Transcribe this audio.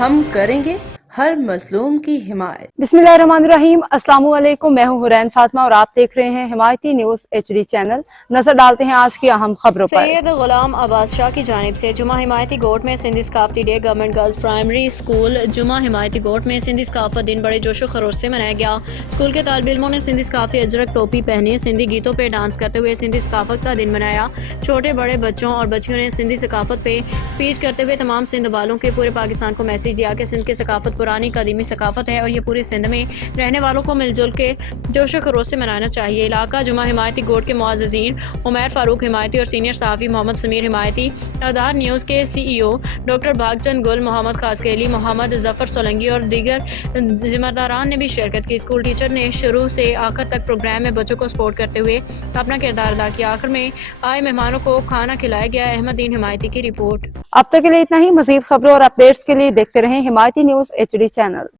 ہم کریں گے ہر مظلوم کی حمایت۔ बिस्मिल्लाहिर्रहमानिर्रहीम। अस्सलाम वालेकुम। मैं हूं हुरैन फातिमा और आप देख रहे हैं हिमायती न्यूज HD चैनल। नजर डालते हैं आज की अहम खबरों पर। सैयद गुलाम अब्बास शाह की जानिब से जुमा हिमायती गोट में सिंधी सकाफती day government girls primary school Juma Himayati Goth में सिंधी सकाफत दिन बड़े जोशो खरोश से मनाया गया। स्कूल के तालिब इल्मों ने सिंधी सकाफती अजरक टोपी पहनी, सिंधी गीतों पे डांस करते हुए सिंधी सकाफत का दिन मनाया। छोटे बड़े बच्चों और बच्चियों ने सिंधी सकाफत पे स्पीच करते हुए तमाम सिंध वालों के पूरे पाकिस्तान को मैसेज दिया कि सिंध की सकाफत पुरानी कदीमी सकाफत है और ये पूरी सिंध में रहने वालों को मिलजुल के जोशो खरोश से मनाना चाहिए। इलाका जुमा हिमायती गोट के मुअज़्ज़िज़ीन उमैर फारूक हिमायती और सीनियर सहाफ़ी मोहम्मद समीर हिमायती, आधार न्यूज़ के CEO डॉक्टर भागचंद गुल, मोहम्मद खासकेली, मोहम्मद जफर सोलंगी और दीगर जिम्मेदारान ने भी शिरकत की। स्कूल टीचर ने शुरू से आखिर तक प्रोग्राम में बच्चों को सपोर्ट करते हुए अपना किरदार अदा किया। आखिर में आए मेहमानों को खाना खिलाया गया। अहमदीन हिमायती की रिपोर्ट। अब तक के लिए इतना ही। मजीद खबरों और अपडेट्स के लिए देखते रहें हिमायती न्यूज HD चैनल।